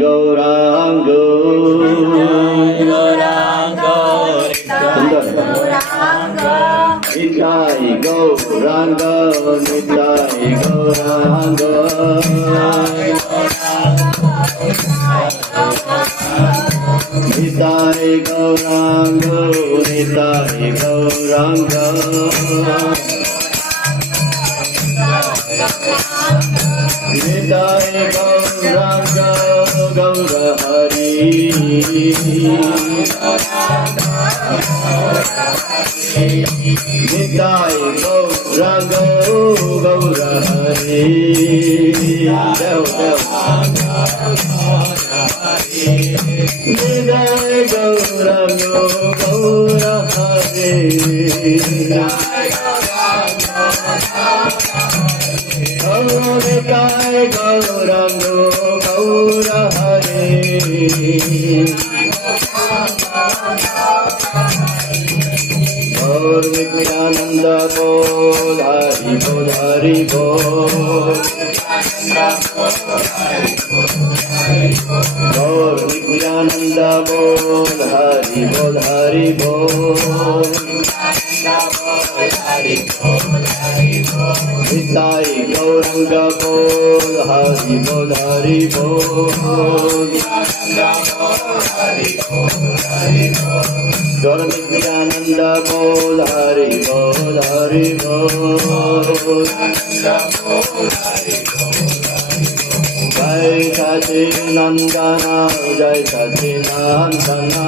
Gaurango Nitai Gaurango Nitai Gaurango Nitai Gaurango Nitai Gaurango Nitai Gaurango Gaura Hari Nitai Gaurango Gaura Hari Nitai Gaurango Gaura Hari Nitai Gaurango Gaura Hari Gaur Nityananda Bol Hari Bol Hari Bol Gaur Nityananda Bol Hari Bol Hari Bol Nitai Gauranga Bol Hari Bol Hari Bol Gaur Nityananda Bol Hari Bol Hari Bol Jai Sachi-Nandana Jai Sachi-Nandana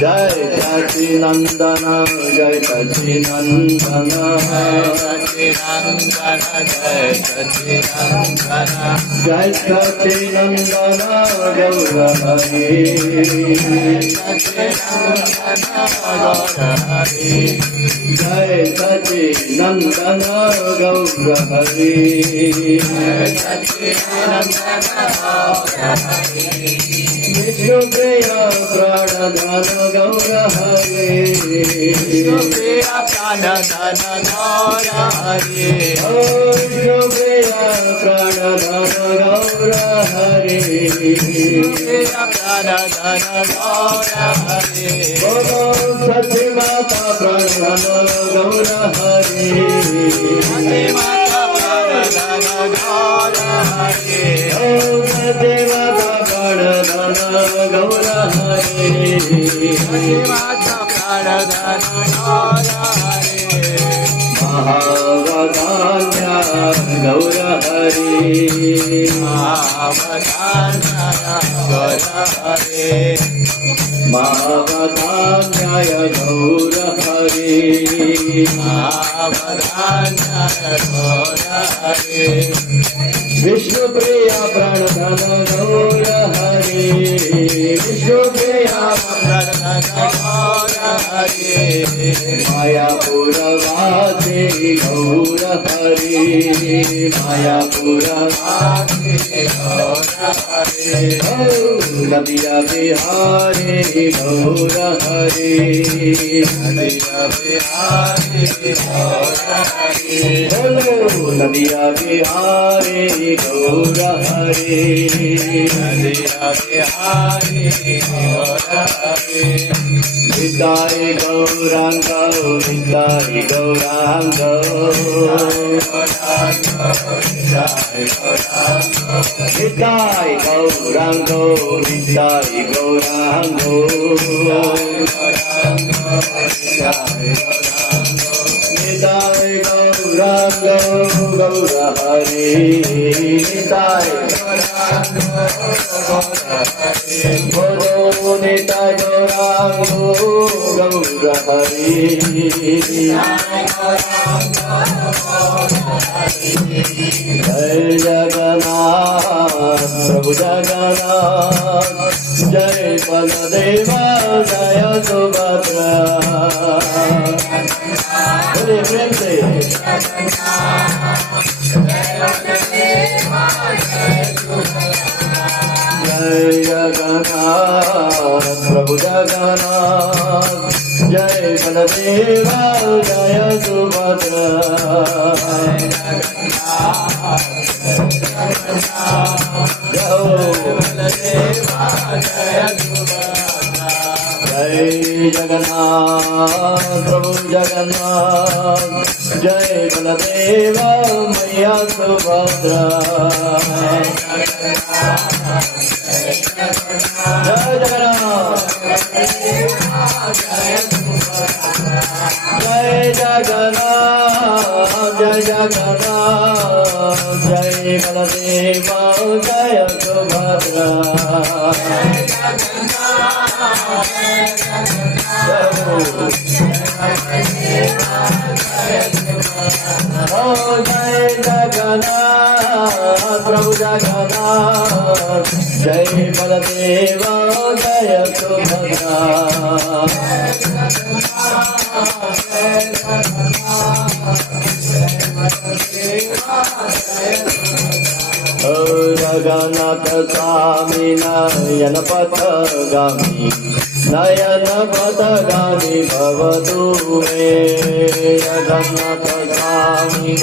Jai Sachi-Nandana Jai Sachi-Nandana Jai Sachi-Nandana Gaura Hari Jai Sachi-Nandana Gaura Hari Vishnupriya Pranadhana Gaura Hari Vishnupriya Pranadhana Gaura Hari Vishnupriya Pranadhana Gaura Hari Vishnupriya Pranadhana Gaura Hari Bolo Sati Mata Pranadhana Gaura Hari Sati Mata Pranadhana Gaura Hari Sati Mata Pranadhana Gaura Hari Sati Mata Pranadhana Gaura Hari Mahavadanya Gaura Hari Mahavadanya Gaura Hari Mahavadanya Gaura Hari Mahavadanya Gaura Hari Vishnupriya Pranadhana Gaura Hari Vishnupriya Pranadhana Gaura Hari Mayapura Vati Gaura Hari Mayapura Vati Gaura Hari Nabiya Bihari Gaura Hari Nabiya Bihari Gaura Hari Nabiya Bihari Gaura Hari Nabiya Bihari Gaura Hari Nitai Gauranga Nitai Gauranga Nitai Gauranga Nitai Gauranga Nitai Gauranga Gaura Hari Nitai Bolo Nitai Gauranga Gaura Hari Jai Jagannath Prabhu Jagannath Jai Baladeva Jaya Subhadra Bole prem se Jai Jagannath Prabhu Jagannath Jai Baladeva Jaya Subhadra जय जगन्नाथ प्रभु जगन्नाथ जय बलदेव मैया सुभद्रा जय जगन्नाथ जय जगन्नाथ जय जगन्नाथ जय बलदेव जय सुभद्रा जय जगन्नाथ प्रभु जगन्नाथ जय बलदेव जय सुभद्रा जगन्नाथ स्वामी नयन पथगामी नयन पथगामी भवतु मे जगन्नाथ स्वामी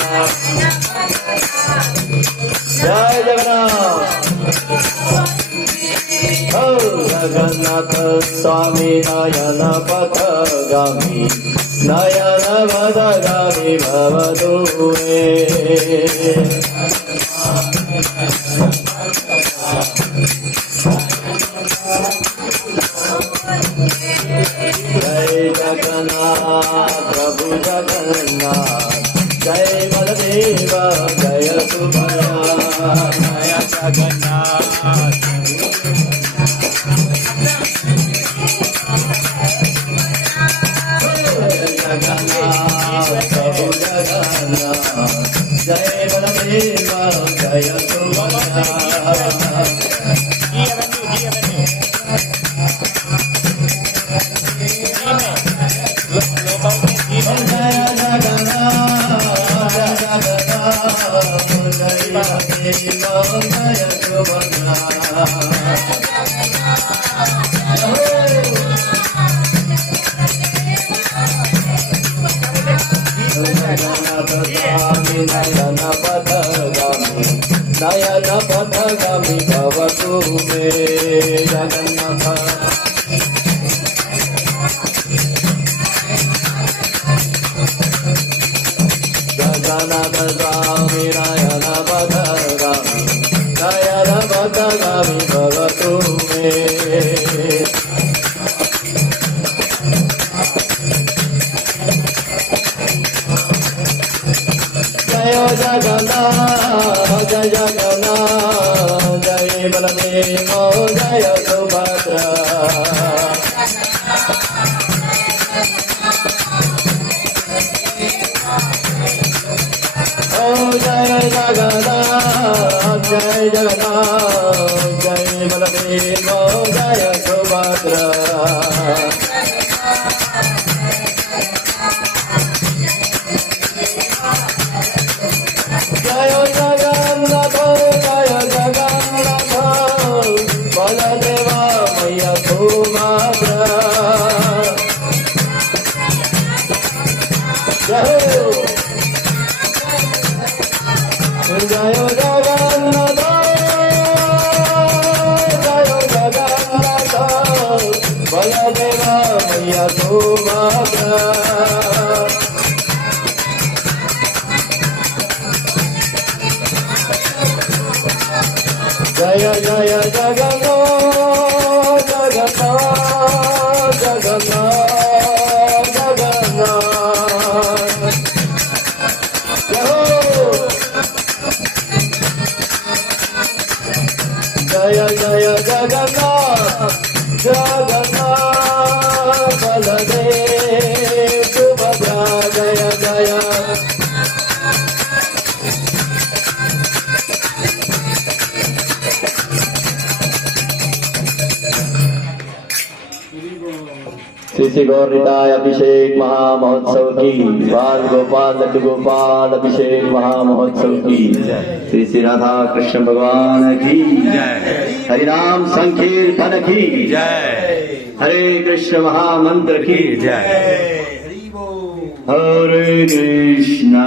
जय जगन्नाथ जगन्नाथ स्वामी नयन पथगामी नयन पथगामी भवतु मे जय जगन्नाथ प्रभु जगन्नाथ जय बलदेव जय सुभद्रा जय जगन्नाथ प्रभु जगन्नाथ जय बलदेव जय सुभद्रा नयन पथगामी भवतु मे जगन्नाथ जगन्नाथ स्वामी नयन पथगामी भवतु मे जय जगन्नाथ जय जगन्नाथ जय बलदेव जय सुभद्रा जय जगन्नाथ जय जगन्नाथ जय बलदेव जय सुभद्रा जय जगन्नाथ बलदेव मैया सुभद्रा जय जगन्नाथ बलदेव मैया सुभद्रा जय जय जगन्नाथ जगन्नाथ जगन्नाथ जगन्नाथ जय जय जगन्नाथ जगन्नाथ बलदेव सुभद्रा जय जय श्री श्री गौरताय अभिषेक महामहोत्सव की बाल गोपाल लड्डू गोपाल अभिषेक महामहोत्सव की श्री श्री राधा कृष्ण भगवान की जय हरिनाम संकीर्तन की जय हरे कृष्ण महामंत्र की जय हरे कृष्ण।